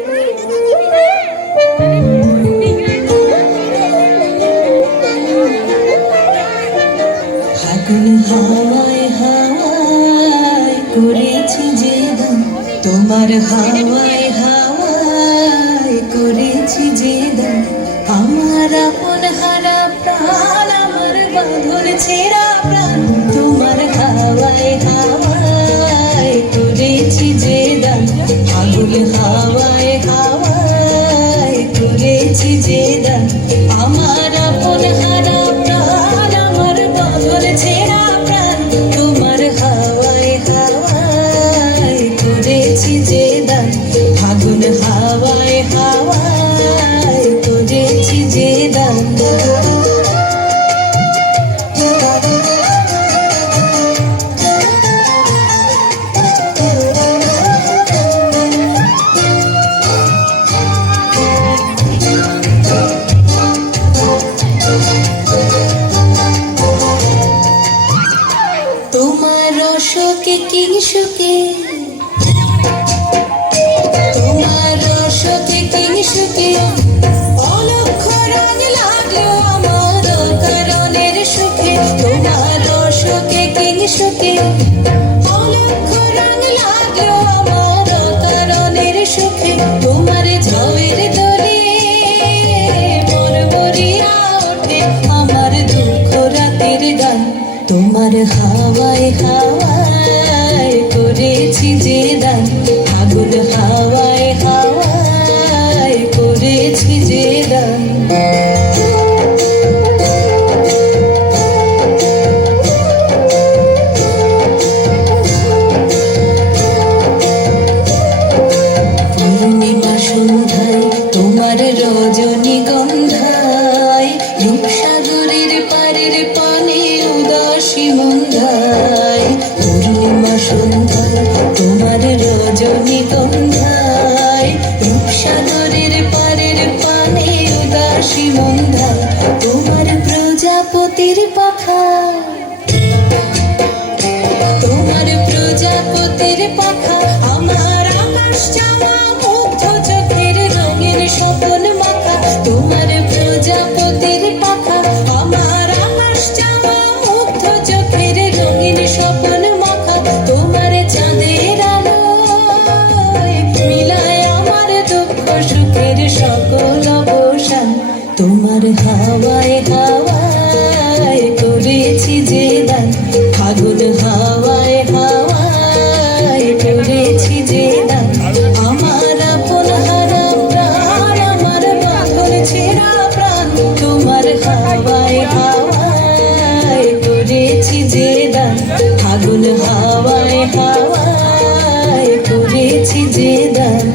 ফাগুন হাওয়ায় হাওয়ায় করেছি যে দান, তোমার হাওয়ায় হাওয়ায় করেছি যে দান। আমার আপন হারা প্রাণ, আমার বাঁধন ছেঁড়া প্রাণ, তোমার হাওয়ায় হাওয়ায় করেছি যে দান। ফাগুন হাওয়ায় হাওয়ায় করেছি যে দান। আমার আপন হারা প্রাণ, আমার বাঁধন ছেঁড়া প্রাণ, তোমার হাওয়ায় হাওয়ায় করেছি যে দান। ফাগুন হাওয়ায় হাওয়ায় করেছি যে দান। তোমার রসকে কিংসুকে, তোমার রসকে কিংসুকে অলক্ষ রঙ লাগলো আমার কারণের সুখে। তোমার রসকে কিংসুকে অলক্ষ রঙ লাগলো আমার কারণের সুখে। তোমার ঝাউয়ের দোলে বরবরিয়া ওঠে আমার দুঃখ রাতের গান। তোমার হাওয়ায় হাওয়ায় করেছি যে দান। ফাগুন হাওয়ায় হাওয়ায় করেছি যে দান। পূর্ণিমা সন্ধ্যায় তোমার রজনীগন্ধায়, রূপসাগরের পারের পানে উদাসী মন্ধায়। পূর্ণিমা সন্ধ্যায় তোমার রজনীগন্ধায়, রূপসাগরের পারের পানে উদাসী মন্ধায়। তোমার প্রজাপতির পাখা, তোমার প্রজাপতির পাখা আমার আকাশ চাওয়া মুগ্ধ চোখের রঙের স্বপন মাখা। তোমার প্রজাপতির পাখা আমার আকাশ চাওয়া মুগ্ধ চোখের রঙের স্বপন মাখা। তোমার চাঁদের আলোয় মিলায় আমার দুঃখ সুখের সকল অবসান। তোমার হাওয়ায় হাওয়ায় করেছি যে দান। ফাগুন হাওয়ায় হাওয়ায় করেছি যে দান। আমার আপন হারা প্রাণ, আমার বাঁধন ছেঁড়া প্রাণ, তোমার হাওয়ায় হাওয়ায় করেছি যে দান। ফাগুন হাওয়ায় হাওয়ায় করেছি যে দান।